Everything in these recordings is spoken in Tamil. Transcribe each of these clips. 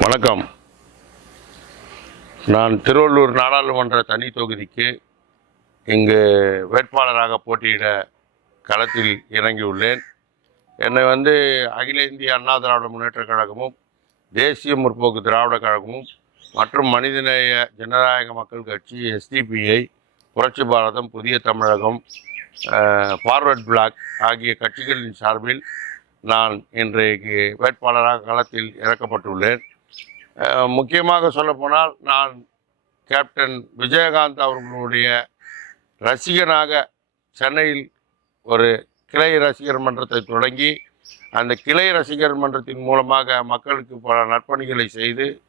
வணக்கம். நான் திருவள்ளூர் நாடாளுமன்ற தனி தொகுதிக்கு இங்கு வேட்பாளராக போட்டியிட களத்தில் இறங்கியுள்ளேன். என்னை வந்து அகில இந்திய அண்ணா திராவிட முன்னேற்றக் கழகமும் தேசிய முற்போக்கு திராவிட கழகமும் மற்றும் மனிதநேய ஜனநாயக மக்கள் கட்சி எஸ்டிபிஐ புரட்சி பாரதம் புதிய தமிழகம் ஃபார்வர்ட் பிளாக் ஆகிய கட்சிகளின் சார்பில் நான் இன்றைக்கு வேட்பாளராக களத்தில் இறக்கப்பட்டுள்ளேன். முக்கியமாக சொல்லப்போனால் நான் கேப்டன் விஜயகாந்த் அவர்களுடைய ரசிகனாக சென்னையில் ஒரு கிளை ரசிகர் மன்றத்தை தொடங்கி அந்த கிளை ரசிகர் மன்றத்தின் மூலமாக மக்களுக்கு பல நற்பணிகளை செய்து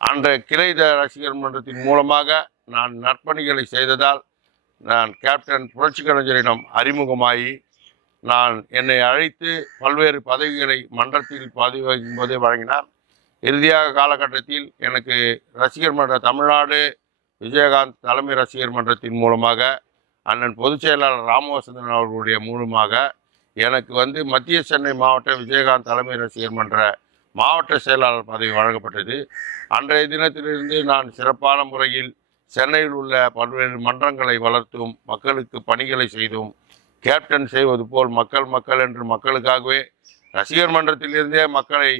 அந்த கிளை ரசிகர் மன்றத்தின் மூலமாக நான் நற்பணிகளை செய்ததால் நான் கேப்டன் புரட்சி கலைஞரிடம் அறிமுகமாகி நான் என்னை அழைத்து பல்வேறு பதவிகளை மன்றத்தில் பதவி வகிக்கும் போதே வழங்கினார். இறுதியாக காலகட்டத்தில் எனக்கு ரசிகர் மன்ற தமிழ்நாடு விஜயகாந்த் தலைமை ரசிகர் மன்றத்தின் மூலமாக அண்ணன் பொதுச் செயலாளர் ராமவசந்தன் அவர்களுடைய மூலமாக எனக்கு வந்து மத்திய சென்னை மாவட்ட விஜயகாந்த் தலைமை ரசிகர் மன்ற மாவட்ட செயலாளர் பதவி வழங்கப்பட்டது. அன்றைய தினத்திலிருந்து நான் சிறப்பான முறையில் சென்னையில் உள்ள பல்வேறு மன்றங்களை வளர்த்தும் மக்களுக்கு பணிகளை செய்தும் கேப்டன் செய்வது போல் மக்கள் மக்கள் என்று மக்களுக்காகவே ரசிகர் மன்றத்திலிருந்தே மக்களை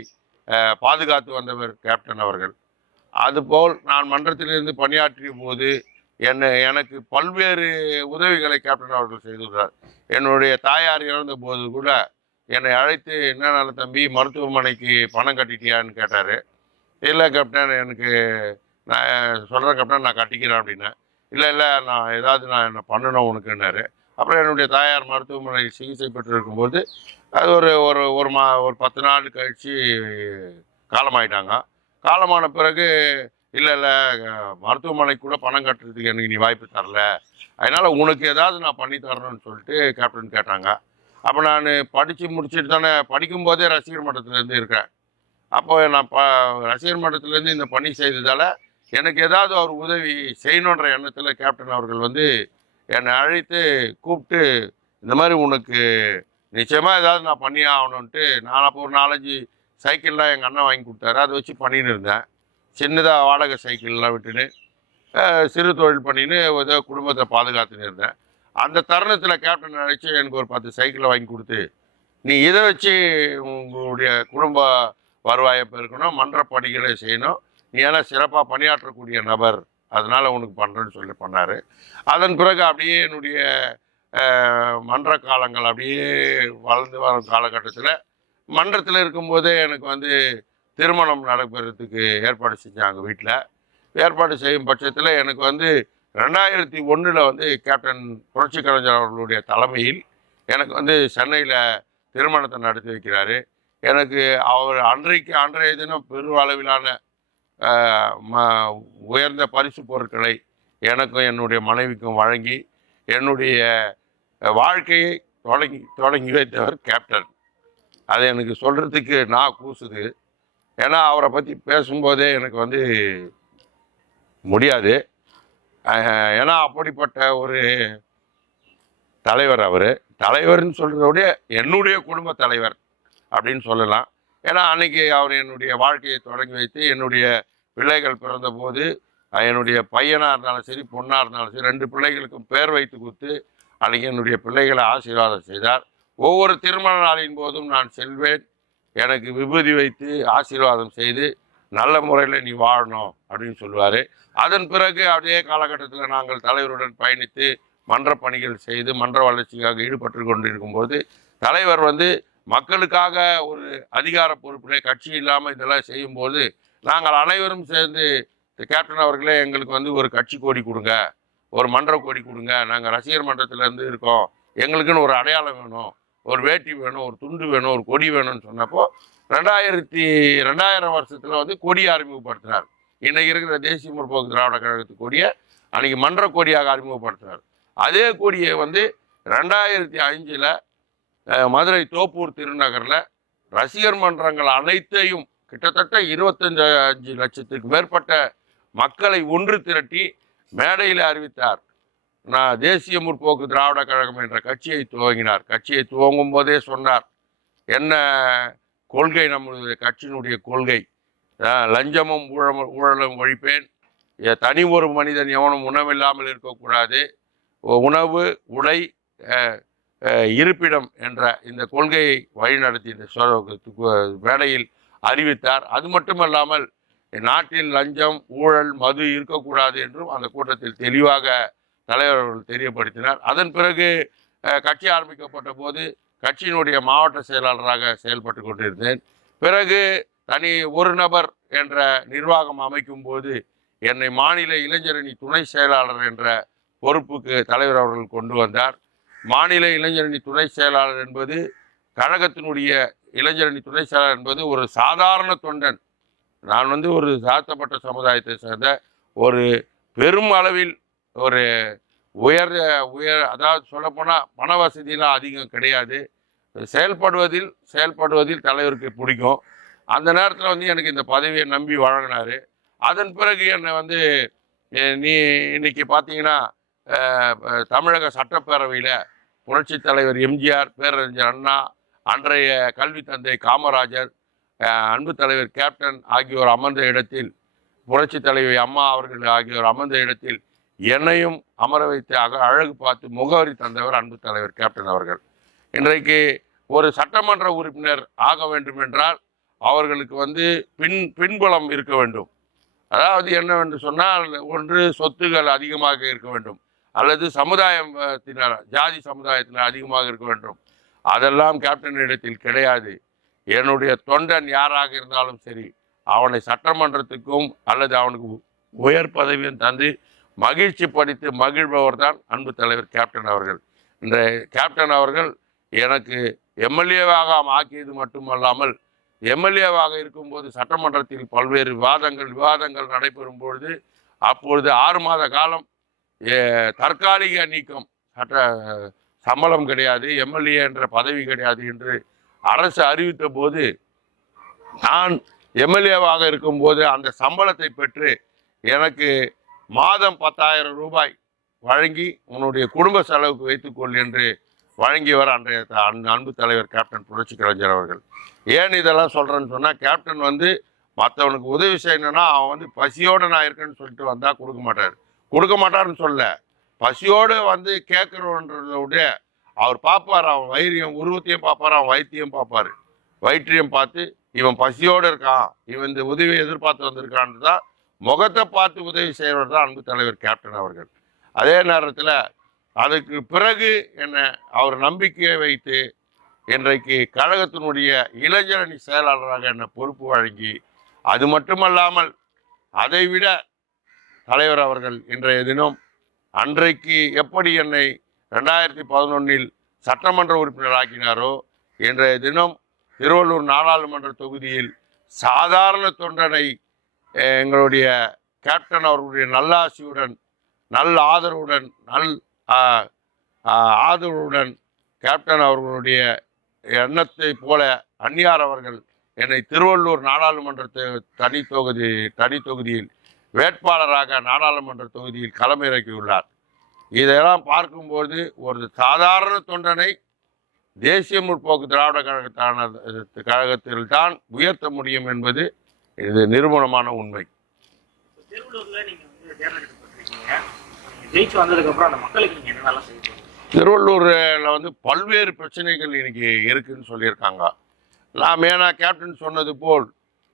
பாதுகாத்து வந்தவர் கேப்டன் அவர்கள். அதுபோல் நான் மன்றத்திலிருந்து பணியாற்றிய போது என்னை எனக்கு பல்வேறு உதவிகளை கேப்டன் அவர்கள் செய்துள்ளார். என்னுடைய தாயார் இறந்த போது கூட என்னை அழைத்து என்ன நல்ல தம்பி மருத்துவமனைக்கு பணம் கட்டிட்டியான்னு கேட்டார். இல்லை கேப்டன் எனக்கு நான் சொல்கிறேன் கேப்டன் நான் கட்டிக்கிறேன் அப்படின்னேன். இல்லை இல்லை நான் ஏதாவது நான் என்ன பண்ணணும் உனக்குன்னாரு. அப்புறம் என்னுடைய தாயார் மருத்துவமனை சிகிச்சை பெற்று இருக்கும்போது அது ஒரு ஒரு ஒரு மா ஒரு பத்து நாள் கழித்து காலமாயிட்டாங்க. காலமான பிறகு இல்லை இல்லை மருத்துவமனைக்கு கூட பணம் கட்டுறதுக்கு எனக்கு நீ வாய்ப்பு தரல. அதனால் உனக்கு ஏதாவது நான் பண்ணி தரணும்னு சொல்லிட்டு கேப்டன் கேட்டாங்க. அப்போ நான் படித்து முடிச்சுட்டு தானே படிக்கும்போதே ரசிகர் மன்றத்துலேருந்து இருக்கேன் அப்போ நான் ப ரசிகர் மன்றத்துலேருந்து இந்த பணி செய்ததால் எனக்கு ஏதாவது அவர் உதவி செய்யணுன்ற எண்ணத்தில் கேப்டன் அவர்கள் வந்து என்னை அழைத்து கூப்பிட்டு இந்த மாதிரி உனக்கு நிச்சயமாக ஏதாவது நான் பண்ணியே ஆகணுன்ட்டு நான் அப்போ ஒரு நாலஞ்சு சைக்கிள்லாம் எங்கள் அண்ணன் வாங்கி கொடுத்தாரு. அதை வச்சு பண்ணின்னு இருந்தேன். சின்னதாக வாடகை சைக்கிள்லாம் விட்டுன்னு சிறு தொழில் பண்ணின்னு ஏதோ குடும்பத்தை பாதுகாத்துன்னு இருந்தேன். அந்த தருணத்தில் கேப்டன் நினச்சி எனக்கு ஒரு பத்து சைக்கிளை வாங்கி கொடுத்து நீ இதை வச்சு உங்களுடைய குடும்ப வருவாயை பெருக்கணும் மன்ற பணிகளை செய்யணும். நீ ஏன்னா சிறப்பாக பணியாற்றக்கூடிய நபர். அதனால் உனக்கு பண்ணுறேன்னு சொல்லி பண்ணார். அதன் பிறகு அப்படியே என்னுடைய மன்ற காலங்கள் அப்படியே வளர்ந்து வரும் காலகட்டத்தில் மன்றத்தில் இருக்கும்போதே எனக்கு வந்து திருமணம் நடைபெறத்துக்கு ஏற்பாடு செஞ்சாங்க வீட்டில் ஏற்பாடு செய்யும் பட்சத்தில் எனக்கு வந்து ரெண்டாயிரத்தி ஒன்றில் வந்து கேப்டன் புரட்சி கலைஞர் அவர்களுடைய தலைமையில் எனக்கு வந்து சென்னையில் திருமணத்தை நடத்தி வைக்கிறாரு எனக்கு அவர் அன்றைக்கு அன்றைய தினம் பெருவளவிலான ம- உயர்ந்த பரிசு பொருட்களை எனக்கும் என்னுடைய மனைவிக்கும் வழங்கி என்னுடைய வாழ்க்கையை தொடங்கி தொடங்கி வைத்தவர் கேப்டன் அது எனக்கு சொல்கிறதுக்கு நான் கூசுது. ஏன்னா அவரை பற்றி பேசும்போதே எனக்கு வந்து முடியாது. ஏன்னா அப்படிப்பட்ட ஒரு தலைவர் அவர். தலைவர்னு சொல்கிறத விட என்னுடைய குடும்ப தலைவர் அப்படின்னு சொல்லலாம். ஏன்னா அன்றைக்கி அவர் என்னுடைய வாழ்க்கையை தொடங்கி வைத்து என்னுடைய பிள்ளைகள் பிறந்தபோது என்னுடைய பையனாக இருந்தாலும் சரி பொண்ணாக இருந்தாலும் சரி ரெண்டு பிள்ளைகளுக்கும் பேர் வைத்து கொடுத்து அன்றைக்கி என்னுடைய பிள்ளைகளை ஆசீர்வாதம் செய்தார். ஒவ்வொரு திருமண நாளின் போதும் நான் செல்வேன். எனக்கு விபூதி வைத்து ஆசீர்வாதம் செய்து நல்ல முறையில் நீ வாழணும் அப்படின்னு சொல்லுவார். அதன் பிறகு அப்படியே காலகட்டத்தில் நாங்கள் தலைவருடன் பயணித்து மன்ற பணிகள் செய்து மன்ற வளர்ச்சிக்காக ஈடுபட்டு கொண்டிருக்கும்போது தலைவர் வந்து மக்களுக்காக ஒரு அதிகார பொறுப்பில் கட்சி இல்லாமல் இதெல்லாம் செய்யும்போது நாங்கள் அனைவரும் சேர்ந்து கேப்டன் அவர்களே எங்களுக்கு வந்து ஒரு கட்சி கோடி கொடுங்க ஒரு மன்ற கோடி கொடுங்க. நாங்கள் ரசிகர் மன்றத்திலேருந்து இருக்கோம். எங்களுக்குன்னு ஒரு அடையாளம் வேணும் ஒரு வேட்டி வேணும் ஒரு துண்டு வேணும் ஒரு கொடி வேணும்னு சொன்னப்போ ரெண்டாயிரத்தி ரெண்டாயிரம் வருஷத்தில் வந்து கொடியை அறிமுகப்படுத்தினார் இன்றைக்கி இருக்கிற தேசிய முற்போக்கு திராவிட கழகத்து கொடியை அன்றைக்கி மன்ற கொடியாக அறிமுகப்படுத்தினார் அதே கொடியை வந்து ரெண்டாயிரத்தி அஞ்சில் மதுரை தோப்பூர் திருநகரில் ரசிகர் மன்றங்கள் அனைத்தையும் கிட்டத்தட்ட இருபத்தஞ்சு அஞ்சு லட்சத்துக்கு மேற்பட்ட மக்களை ஒன்று திரட்டி மேடையில் அறிவித்தார். நான் தேசிய முற்போக்கு திராவிட கழகம் என்ற கட்சியை துவங்கினார். கட்சியை துவங்கும் போதே சொன்னார் என்ன கொள்கை நம்மளுடைய கட்சியினுடைய கொள்கை? லஞ்சமும் ஊழலும் ஊழலும் ஒழிப்பேன். தனி ஒரு மனிதன் எவனும் உணவில்லாமல் இருக்கக்கூடாது. உணவு உடை இருப்பிடம் என்ற இந்த கொள்கையை வழிநடத்தி இந்த சொ- மேடையில் அறிவித்தார். அது மட்டுமல்லாமல் நாட்டில் லஞ்சம் ஊழல் மது இருக்கக்கூடாது என்றும் அந்த கூட்டத்தில் தெளிவாக தலைவர் அவர்கள் தெரியப்படுத்தினார். அதன் பிறகு கட்சி ஆரம்பிக்கப்பட்ட போது கட்சியினுடைய மாவட்ட செயலாளராக செயல்பட்டு கொண்டிருந்தேன். பிறகு தனி ஒரு நபர் என்ற நிர்வாகம் அமைக்கும் போது என்னை மாநில இளைஞரணி துணை செயலாளர் என்ற பொறுப்புக்கு தலைவர் அவர்கள் கொண்டு வந்தார். மாநில இளைஞரணி துணை செயலாளர் என்பது கழகத்தினுடைய இளைஞரணி துணை செயலாளர் என்பது ஒரு சாதாரண தொண்டன். நான் வந்து ஒரு தாழ்த்தப்பட்ட சமுதாயத்தை சேர்ந்த ஒரு பெரும் அளவில் ஒரு உயர் உயர் அதாவது சொல்லப்போனால் பண வசதியெலாம் அதிகம் கிடையாது. செயல்படுவதில் செயல்படுவதில் தலைவருக்கு பிடிக்கும். அந்த நேரத்தில் வந்து எனக்கு இந்த பதவியை நம்பி வழங்கினார். அதன் பிறகு என்னை வந்து நீ இன்னைக்கு பார்த்தீங்கன்னா தமிழக சட்டப்பேரவையில் புரட்சித் தலைவர் எம்ஜிஆர் பேரறிஞர் அண்ணா அன்றைய கல்வி தந்தை காமராஜர் அன்பு தலைவர் கேப்டன் ஆகியோர் அமர்ந்த இடத்தில் புரட்சி தலைவி அம்மா அவர்கள் ஆகியோர் அமர்ந்த இடத்தில் என்னையும் அமர வைத்து அக அழகு பார்த்து முகவரி தந்தவர் அன்பு தலைவர் கேப்டன் அவர்கள். இன்றைக்கு ஒரு சட்டமன்ற உறுப்பினர் ஆக வேண்டும் என்றால் அவர்களுக்கு வந்து பின் பின்புலம் இருக்க வேண்டும். அதாவது என்னவென்று சொன்னால் ஒன்று சொத்துகள் அதிகமாக இருக்க வேண்டும். அல்லது சமுதாயத்தினர் ஜாதி சமுதாயத்தினர் அதிகமாக இருக்க வேண்டும். அதெல்லாம் கேப்டன் இடத்தில் கிடையாது. என்னுடைய தொண்டன் யாராக இருந்தாலும் சரி அவனை சட்டமன்றத்துக்கும் அல்லது அவனுக்கு உயர் பதவியும் தந்து மகிழ்ச்சி படித்து மகிழ்பவர் தான் அன்பு தலைவர் கேப்டன் அவர்கள். இந்த கேப்டன் அவர்கள் எனக்கு எம்எல்ஏவாக ஆக்கியது மட்டுமல்லாமல் எம்எல்ஏவாக இருக்கும்போது சட்டமன்றத்தில் பல்வேறு விவாதங்கள் விவாதங்கள் நடைபெறும் பொழுது அப்பொழுது ஆறு மாத காலம் தற்காலிக நீக்கம் சட்ட சம்பளம் கிடையாது எம்எல்ஏ என்ற பதவி கிடையாது என்று அரசு அறிவித்த போது நான் எம்எல்ஏவாக இருக்கும்போது அந்த சம்பளத்தை பெற்று எனக்கு மாதம் பத்தாயிரம் ரூபாய் வழங்கி உன்னுடைய குடும்ப செலவுக்கு வைத்துக்கொள் என்று வழங்கியவர் அன்றைய த- அன்பு தலைவர் கேப்டன் புரட்சி கலைஞர் அவர்கள். ஏன் இதெல்லாம் சொல்கிறேன்னு சொன்னால் கேப்டன் வந்து மற்றவனுக்கு உதவி செய்யணும்னா அவன் வந்து பசியோடு நான் இருக்கேன்னு சொல்லிட்டு வந்தால் கொடுக்க மாட்டார். கொடுக்க மாட்டாருன்னு சொல்ல பசியோடு வந்து கேட்குறோன்றத விட அவர் பார்ப்பார் அவன் வைரியம் உருவத்தையும் பார்ப்பார் அவன் வைத்தியம் பார்ப்பார். வயிற்றையும் பார்த்து இவன் பசியோடு இருக்கான் இவன் இந்த உதவியை எதிர்பார்த்து வந்திருக்கான்னு தான் முகத்தை பார்த்து உதவி செய்கிறவர் தான் அன்பு தலைவர் கேப்டன் அவர்கள். அதே நேரத்தில் அதுக்கு பிறகு என்ன அவர் நம்பிக்கையை வைத்து இன்றைக்கு கழகத்தினுடைய இளைஞரணி செயலாளராக என்னை பொறுப்பு வழங்கி அது மட்டுமல்லாமல் அதைவிட தலைவர் அவர்கள் இன்றைய தினம் அன்றைக்கு எப்படி என்னை ரெண்டாயிரத்தி பதினொன்றில் சட்டமன்ற உறுப்பினர் ஆக்கினாரோ இன்றைய தினம் திருவள்ளூர் நாடாளுமன்ற தொகுதியில் சாதாரண தொண்டனை எங்களுடைய கேப்டன் அவர்களுடைய நல்லாசியுடன் நல் ஆதரவுடன் நல் ஆதரவுடன் கேப்டன் அவர்களுடைய எண்ணத்தை போல அந்நியார் அவர்கள் என்னை திருவள்ளூர் நாடாளுமன்ற தனி தொகுதி தனி தொகுதியில் வேட்பாளராக நாடாளுமன்ற தொகுதியில் களமிறக்கியுள்ளார். இதெல்லாம் பார்க்கும்போது ஒரு சாதாரண தொண்டனை தேசிய முற்போக்கு திராவிட கழகத்தான கழகத்தில் தான் உயர்த்த முடியும் என்பது இது நிரூபணமான உண்மை. திருவள்ளூர்ல வந்து பல்வேறு பிரச்சனைகள் இன்னைக்கு இருக்குன்னு சொல்லியிருக்காங்க. நான் மேனா கேப்டன் சொன்னது போல்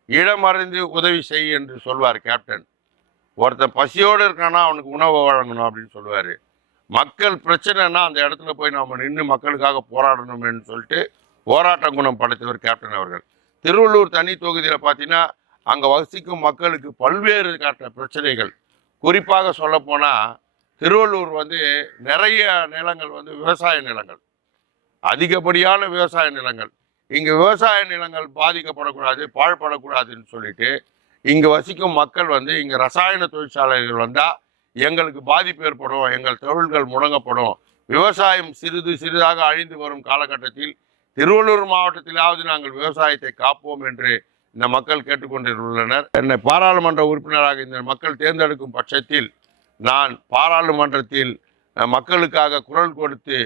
இடமறிந்து உதவி செய் என்று சொல்வார் கேப்டன். ஒருத்தன் பசியோடு இருக்கானா அவனுக்கு உணவு வழங்கணும் அப்படின்னு சொல்லுவார். மக்கள் பிரச்சனைனா அந்த இடத்துல போய் நம்ம நின்று மக்களுக்காக போராடணும்னு சொல்லிட்டு போராட்ட குணம் படைத்தவர் கேப்டன் அவர்கள். திருவள்ளூர் தனி தொகுதியில் பார்த்தீங்கன்னா அங்கே வசிக்கும் மக்களுக்கு பல்வேறு காட்ட பிரச்சனைகள். குறிப்பாக சொல்லப்போனால் திருவள்ளூர் வந்து நிறைய நிலங்கள் வந்து விவசாய நிலங்கள். அதிகப்படியான விவசாய நிலங்கள். இங்கே விவசாய நிலங்கள் பாதிக்கப்படக்கூடாது பாழ்படக்கூடாதுன்னு சொல்லிட்டு இங்கே வசிக்கும் மக்கள் வந்து இங்கே ரசாயன தொழிற்சாலைகள் வந்தால் எங்களுக்கு பாதிப்பு ஏற்படும் எங்கள் தொழில்கள் முடங்கப்படும். விவசாயம் சிறிது சிறிதாக அழிந்து வரும் காலகட்டத்தில் திருவள்ளூர் மாவட்டத்திலாவது நாங்கள் விவசாயத்தை காப்போம் என்று இந்த மக்கள் கேட்டுக்கொண்டுள்ளனர் என்னை பாராளுமன்ற உறுப்பினராக இந்த மக்கள் தேர்ந்தெடுக்கும் பட்சத்தில் நான் பாராளுமன்றத்தில் மக்களுக்காக குரல் கொடுத்து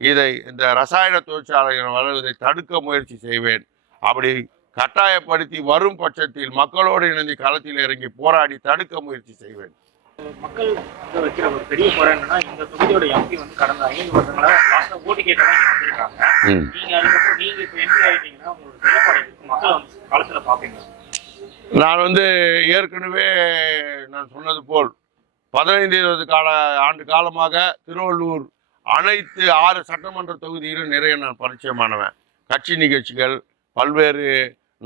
இதை இந்த ரசாயன தொழிற்சாலைகள் வருவதை தடுக்க முயற்சி செய்வேன். அப்படி கட்டாயப்படுத்தி வரும் பட்சத்தில் மக்களோடு இணைந்து களத்தில் இறங்கி போராடி தடுக்க முயற்சி செய்வேன். மக்கள் வைக்கிற ஒரு பெரிய குறை என்னன்னா இந்த தொகுதியோட எம்பி வந்து கடந்த ஐந்து வருடங்களா லாஸ்டா ஓட்டு கேட்க தான் இங்க வந்திருக்காங்க. நீங்க அதுக்கப்புறம் நீங்க இப்ப எம்பி ஆயிட்டீங்கன்னா உங்களோட செயல்பாடு மக்கள் வந்து களத்துல பாப்பீங்க நான் வந்து ஏற்கனவே நான் சொன்னது போல் பதினைந்து இருபது கால ஆண்டு காலமாக திருவள்ளூர் அனைத்து ஆறு சட்டமன்ற தொகுதியிலும் நிறைய நான் பரிச்சயமானவன். கட்சி நிகழ்ச்சிகள் பல்வேறு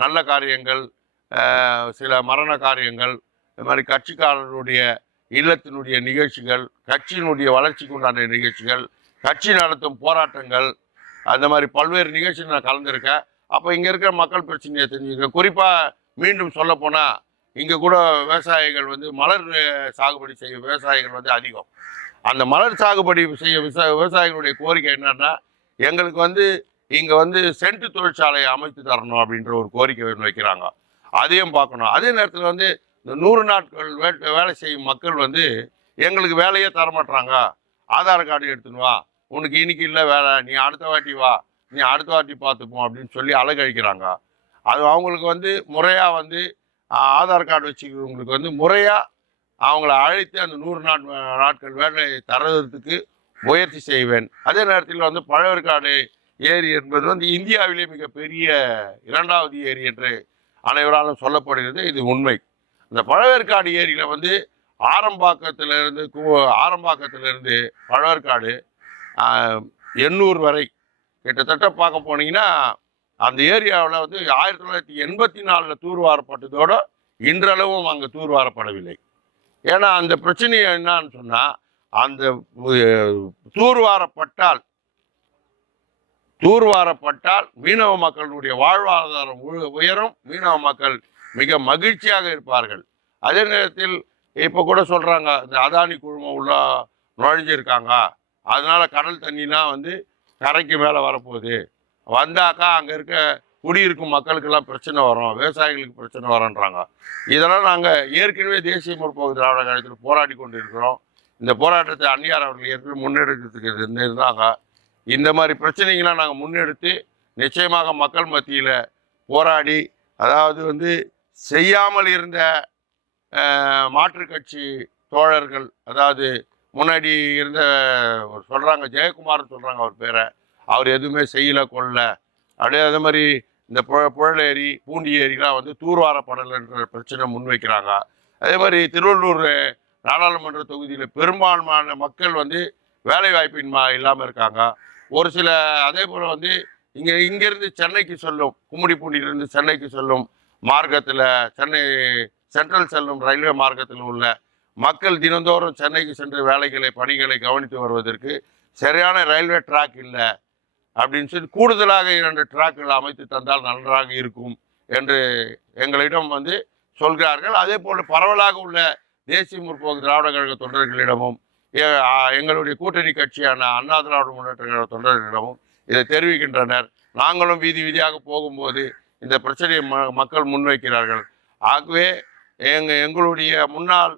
நல்ல காரியங்கள் சில மரண காரியங்கள் இது மாதிரி கட்சிக்காரர்களுடைய இல்லத்தினுடைய நிகழ்ச்சிகள் கட்சியினுடைய வளர்ச்சிக்கு உண்டான நிகழ்ச்சிகள் கட்சி நடத்தும் போராட்டங்கள் அந்த மாதிரி பல்வேறு நிகழ்ச்சிகள் நான் கலந்துருக்கேன். அப்போ இங்கே இருக்கிற மக்கள் பிரச்சனையை தெரிஞ்சுக்கிறேன். குறிப்பாக மீண்டும் சொல்லப்போனால் இங்கே கூட விவசாயிகள் வந்து மலர் சாகுபடி செய்யும் விவசாயிகள் வந்து அதிகம். அந்த மலர் சாகுபடி செய்ய விவசாயிகளுடைய கோரிக்கை என்னன்னா எங்களுக்கு வந்து இங்கே வந்து சென்ட் தொழிற்சாலையை அமைத்து தரணும் அப்படின்ற ஒரு கோரிக்கை வைக்கிறாங்க. அதையும் பார்க்கணும். அதே நேரத்தில் வந்து இந்த நூறு நாட்கள் வே வேலை செய்யும் மக்கள் வந்து எங்களுக்கு வேலையே தரமாட்டுறாங்க ஆதார் கார்டு எடுத்துன்னு வா. உனக்கு இன்னைக்கு இல்லை வேலை. நீ அடுத்த வாட்டி வா. நீ அடுத்த வாட்டி பார்த்துப்போம் அப்படின்னு சொல்லி அழகழிக்கிறாங்க. அது அவங்களுக்கு வந்து முறையாக வந்து ஆதார் கார்டு வச்சுக்கிறவங்களுக்கு வந்து முறையாக அவங்கள அழைத்து அந்த நூறு நாட் நாட்கள் வேலை தரதுக்கு முயற்சி செய்வேன். அதே நேரத்தில் வந்து பழவேற்காடு ஏரி என்பது வந்து இந்தியாவிலே மிகப்பெரிய இரண்டாவது ஏரி என்று அனைவராலும் சொல்லப்படுகிறது. இது உண்மை. இந்த பழவேற்காடு ஏரியில் வந்து ஆரம்பாக்கத்திலிருந்து ஆரம்பாக்கத்திலிருந்து பழவேற்காடு எண்ணூர் வரை கிட்டத்தட்ட பார்க்க போனீங்கன்னா அந்த ஏரியாவில் வந்து ஆயிரத்தி தொள்ளாயிரத்தி எண்பத்தி நாலில் தூர்வாரப்பட்டதோட இன்றளவும் அங்கே தூர்வாரப்படவில்லை ஏன்னா அந்த பிரச்சனை என்னான்னு சொன்னால் அந்த தூர்வாரப்பட்டால் தூர்வாரப்பட்டால் மீனவ மக்களுடைய வாழ்வாதாரம் உயரும். மீனவ மக்கள் மிக மகிழ்ச்சியாக இருப்பார்கள். அதே நேரத்தில் இப்போ கூட சொல்கிறாங்க இந்த அதானி குழுமம் உள்ள நுழைஞ்சிருக்காங்க. அதனால் கடல் தண்ணிலாம் வந்து கரைக்கு மேலே வரப்போகுது. வந்தாக்கா அங்கே இருக்க குடியிருக்கும் மக்களுக்கெல்லாம் பிரச்சனை வரும். விவசாயிகளுக்கு பிரச்சனை வரன்றாங்க இதெல்லாம் நாங்கள் ஏற்கனவே தேசிய முற்போக்கு திராவிட கழகத்தில் போராடி கொண்டு இருக்கிறோம் இந்த போராட்டத்தை அந்நியார் அவர்கள் ஏற்கனவே முன்னெடுக்கிறதுக்கு இருந்தாங்க இந்த மாதிரி பிரச்சனைகள்லாம் நாங்கள் முன்னெடுத்து நிச்சயமாக மக்கள் மத்தியில் போராடி அதாவது வந்து செய்யாமல் இருந்த மாற்றுக்கட்சி மாற்றுக் கட்சி தோழர்கள் அதாவது முன்னாடி இருந்த சொல்கிறாங்க ஜெயக்குமார்னு சொல்கிறாங்க அவர் பேரை அவர் எதுவுமே செய்யலை கொள்ள அப்படியே அதே மாதிரி இந்த புழ புழல் ஏரி பூண்டி ஏரிலாம் வந்து தூர்வாரப்படலைன்ற பிரச்சனை முன்வைக்கிறாங்க. அதே மாதிரி திருவள்ளூர் நாடாளுமன்ற தொகுதியில் பெரும்பான்மையான மக்கள் வந்து வேலைவாய்ப்பின் இல்லாமல் இருக்காங்க. ஒரு சில அதே போல் வந்து இங்கே இங்கேருந்து சென்னைக்கு செல்லும் கும்மிடிப்பூண்டியிலிருந்து சென்னைக்கு செல்லும் மார்க்கத்தில் சென்னை சென்ட்ரல் செல்லும் ரயில்வே மார்க்கத்தில் உள்ள மக்கள் தினந்தோறும் சென்னைக்கு சென்று வேலைகளை பணிகளை கவனித்து வருவதற்கு சரியான ரயில்வே ட்ராக் இல்லை அப்படின்னு சொல்லி கூடுதலாக இரண்டு ட்ராக்குகள் அமைத்து தந்தால் நன்றாக இருக்கும் என்று எங்களிடம் வந்து சொல்கிறார்கள். அதே போல் பரவலாக உள்ள தேசிய முற்போக்கு திராவிட கழக தொண்டர்களிடமும் எங்களுடைய கூட்டணி கட்சியான அண்ணா திராவிட முன்னேற்ற தொண்டர்களிடமும் இதை தெரிவிக்கின்றனர். நாங்களும் வீதி வீதியாக போகும்போது இந்த பிரச்சனையை ம மக்கள் முன்வைக்கிறார்கள். ஆகவே எங்க எங்களுடைய முன்னாள்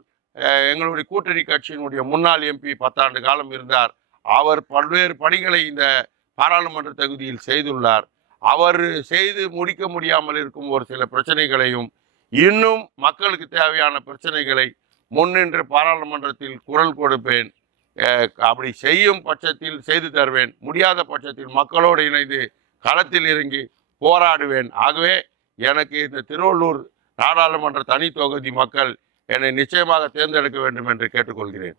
எங்களுடைய கூட்டணி கட்சியினுடைய முன்னாள் எம்பி பத்தாண்டு காலம் இருந்தார். அவர் பல்வேறு பணிகளை இந்த பாராளுமன்ற தகுதியில் செய்துள்ளார். அவர் செய்து முடிக்க முடியாமல் இருக்கும் ஒரு சில பிரச்சனைகளையும் இன்னும் மக்களுக்கு தேவையான பிரச்சனைகளை முன்னின்று பாராளுமன்றத்தில் குரல் கொடுப்பேன். அப்படி செய்யும் பட்சத்தில் செய்து தருவேன். முடியாத பட்சத்தில் மக்களோடு இணைந்து களத்தில் இறங்கி போராடுவேன். ஆகவே எனக்கு இந்த திருவள்ளூர் நாடாளுமன்ற தனி தொகுதி மக்கள் என்னை நிச்சயமாக தேர்ந்தெடுக்க வேண்டும் என்று கேட்டுக்கொள்கிறேன்.